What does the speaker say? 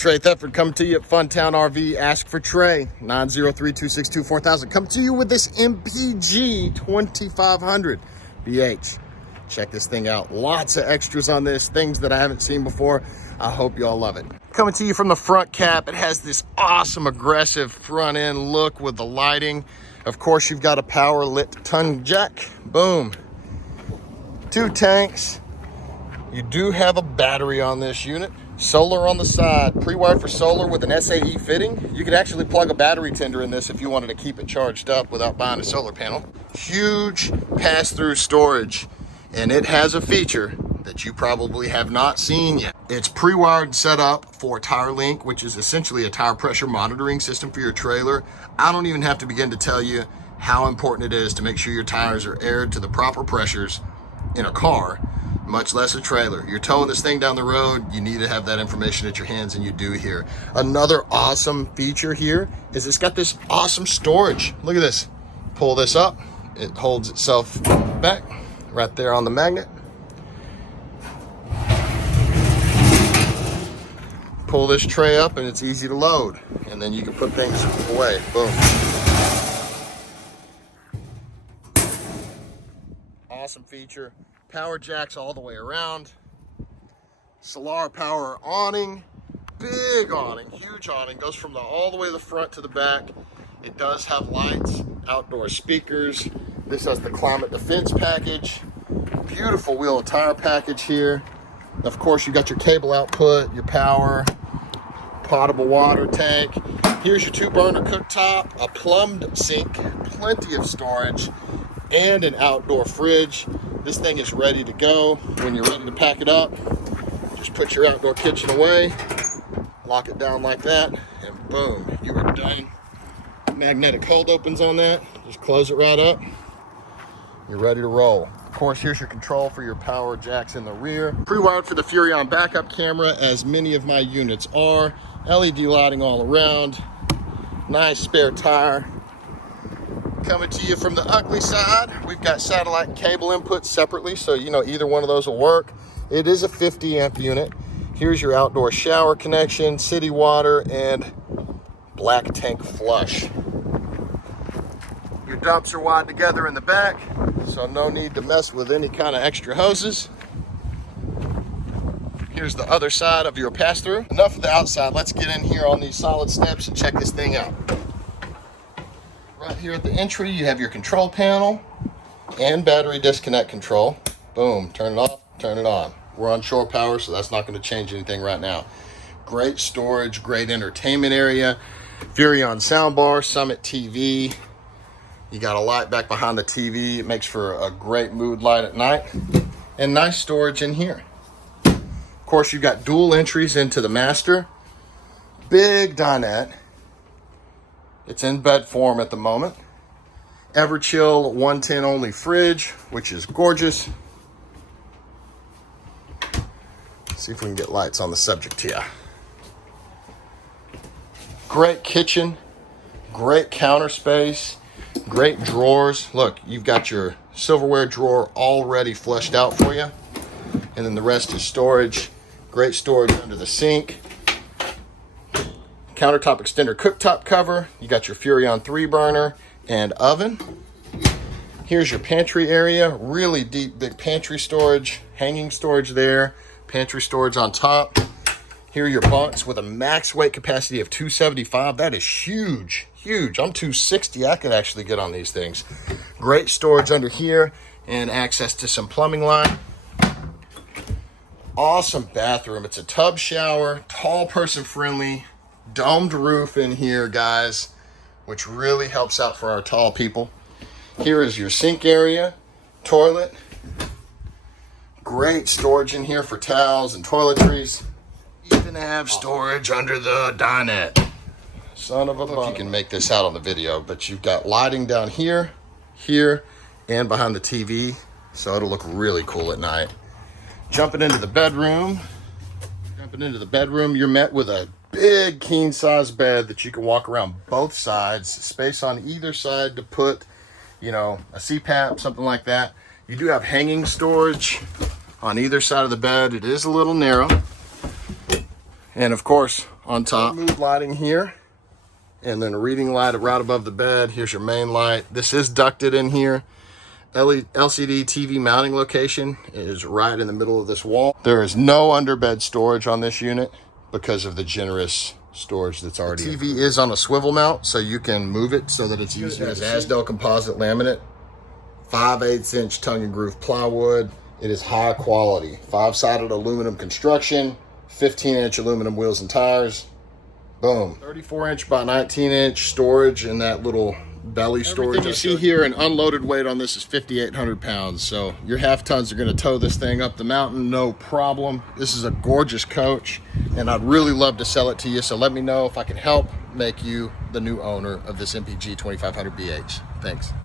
Trey Thetford coming to you at Funtown RV. Ask for Trey, 903-262-4000. Come to you with this MPG 2500 BH. Check this thing out. Lots of extras on this, things that I haven't seen before. I hope y'all love it. Coming to you from the front cap, it has this awesome, aggressive front end look with the lighting. Of course, you've got a power lit tongue jack. Boom. 2 tanks. You do have a battery on this unit. Solar on the side, pre-wired for solar with an SAE fitting. You could actually plug a battery tender in this if you wanted to keep it charged up without buying a solar panel. Huge pass-through storage, and it has a feature that you probably have not seen yet. It's pre-wired set up for Tire Link, which is essentially a tire pressure monitoring system for your trailer. I don't even have to begin to tell you how important it is to make sure your tires are aired to the proper pressures in a car, much less a trailer. You're towing this thing down the road, you need to have that information at your hands, and you do here. Another awesome feature here is it's got this awesome storage. Look at this. Pull this up, it holds itself back right there on the magnet. Pull this tray up and it's easy to load, and then you can put things away. Boom. Awesome feature. Power jacks all the way around. Solar power awning. Big awning, huge awning. Goes from all the way to the front to the back. It does have lights, outdoor speakers. This has the climate defense package. Beautiful wheel and tire package here. Of course, you got your cable output, your power, potable water tank. Here's your 2-burner cooktop, a plumbed sink, plenty of storage, and an outdoor fridge. This thing is ready to go. When you're ready to pack it up, just put your outdoor kitchen away, lock it down like that, and boom, you are done. Magnetic hold opens on that. Just close it right up. You're ready to roll. Of course, here's your control for your power jacks in the rear. Pre-wired for the Furrion backup camera, as many of my units are. LED lighting all around. Nice spare tire. Coming to you from the ugly side, we've got satellite and cable inputs separately, so you know either one of those will work. It is a 50 amp unit. Here's your outdoor shower connection, city water, and black tank flush. Your dumps are wide together in the back, so no need to mess with any kind of extra hoses. Here's the other side of your pass-through. Enough of the outside, let's get in here on these solid steps and check this thing out. Right here at the entry, you have your control panel and battery disconnect control. Boom, turn it off, turn it on. We're on shore power, so that's not going to change anything right now. Great storage, great entertainment area. Furrion soundbar, Summit TV. You got a light back behind the TV. It makes for a great mood light at night. And nice storage in here. Of course, you've got dual entries into the master. Big dinette. It's in bed form at the moment. Everchill 110 only fridge, which is gorgeous. Let's see if we can get lights on the subject here. Great kitchen, great counter space, great drawers. Look, you've got your silverware drawer already fleshed out for you. And then the rest is storage. Great storage under the sink. Countertop extender cooktop cover. You got your Furrion 3-burner and oven. Here's your pantry area. Really deep, big pantry storage. Hanging storage there. Pantry storage on top. Here are your bunks with a max weight capacity of 275. That is huge, huge. I'm 260. I could actually get on these things. Great storage under here and access to some plumbing line. Awesome bathroom. It's a tub shower, tall person friendly. Domed roof in here, guys, which really helps out for our tall people. Here is your sink area, toilet. Great storage in here for towels and toiletries. Even have storage under the dinette. Son of a bun. I don't know if you can make this out on the video, but you've got lighting down here, here, and behind the TV, so it'll look really cool at night. Jumping into the bedroom. You're met with a big king size bed that you can walk around both sides. Space on either side to put, you know, a CPAP, something like that. You do have hanging storage on either side of the bed. It is a little narrow. And of course, on top. Mood lighting here. And then a reading light right above the bed. Here's your main light. This is ducted in here. LCD TV mounting location is right in the middle of this wall. There is no underbed storage on this unit because of the generous storage that's already in. The TV is on a swivel mount, so you can move it so that it's easier. It has Asdel composite laminate, 5/8 inch tongue and groove plywood. It is high quality, 5-sided aluminum construction, 15-inch aluminum wheels and tires. Boom. 34-inch by 19-inch storage in that little belly storage. Everything you see here, an unloaded weight on this is 5,800 pounds. So your half tons are going to tow this thing up the mountain, no problem. This is a gorgeous coach, and I'd really love to sell it to you. So let me know if I can help make you the new owner of this MPG 2500 BH. Thanks.